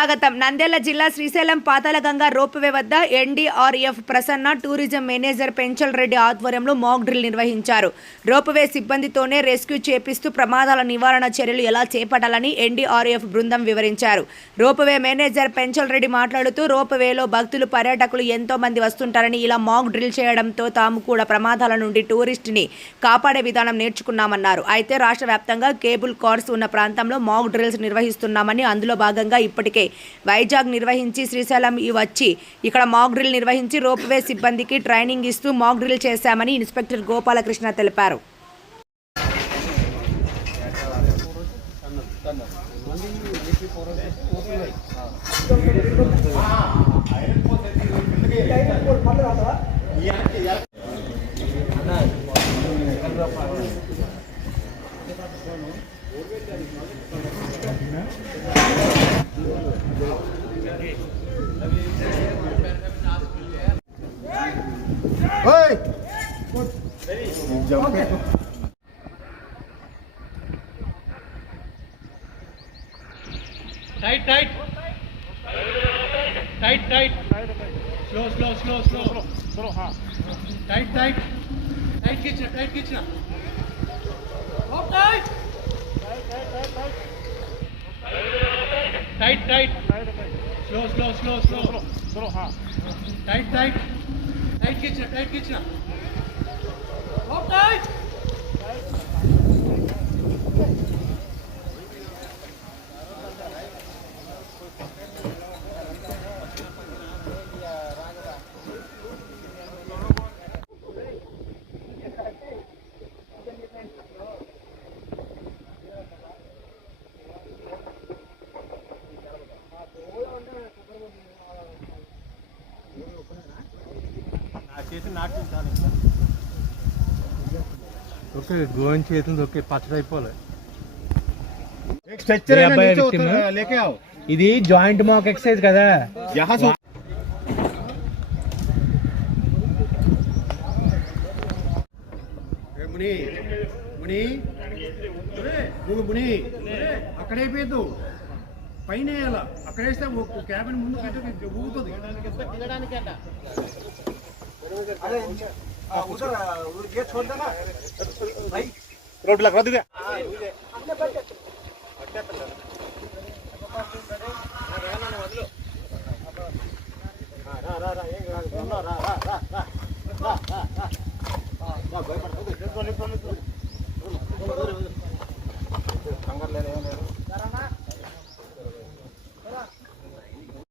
స్వాగతం. నంద్యాల జిల్లా శ్రీశైలం పాతాళగంగా రోప్వే వద్ద NDRF Prasanna tourism manager Penchal Reddy ఆధ్వర్యంలో మాక్ డ్రిల్ నిర్వహించారు. రోప్వే సిబ్బందితోనే రెస్క్యూ చేపిస్తూ ప్రమాదాల నివారణ చర్యలు ఎలా చేపట్టాలని ఎన్డీఆర్ఎఫ్ బృందం వివరించారు. రోప్వే మేనేజర్ పెంచల్ రెడ్డి మాట్లాడుతూ రోప్వేలో భక్తులు పర్యాటకులు ఎంతో మంది వస్తుంటారని ఇలా మాక్ డ్రిల్ చేయడంతో తాము కూడా ప్రమాదాల నుండి టూరిస్ట్ని కాపాడే విధానం నేర్చుకున్నామన్నారు. అయితే రాష్ట్ర వ్యాప్తంగా కేబుల్ కార్స్ ఉన్న ప్రాంతంలో మాక్ డ్రిల్స్ నిర్వహిస్తున్నామని, అందులో భాగంగా ఇప్పటికే వైజాగ్ నిర్వహించి శ్రీశైలం వచ్చి ఇక్కడ మాక్ డ్రిల్ నిర్వహించి రోప్వే సిబ్బందికి ట్రైనింగ్ ఇస్తూ మాక్ డ్రిల్ చేశామని ఇన్స్పెక్టర్ గోపాలకృష్ణ తెలిపారు. Tight, tight. Tight, tight. Slow, slow, slow, slow. Slow, हाँ. Tight, tight. Tight खींचना, tight खींचना. Stop tight. Tight, tight. Slow, slow, slow, slow. Slow, हाँ. Tight, tight. Tight खींचना, tight खींचना. Stop tight. ఓకే గోవింద్ చేతుంది. Okay పచ్చడి అయిపోలే. ఇది జాయింట్ మాక్ ఎక్సర్సైజ్ కదా. అక్కడైపోయద్దు, పైన వేయాలా. అక్కడేస్తే క్యాబిన్ ముందు ఊగుతుంది. रोड लगा दे रा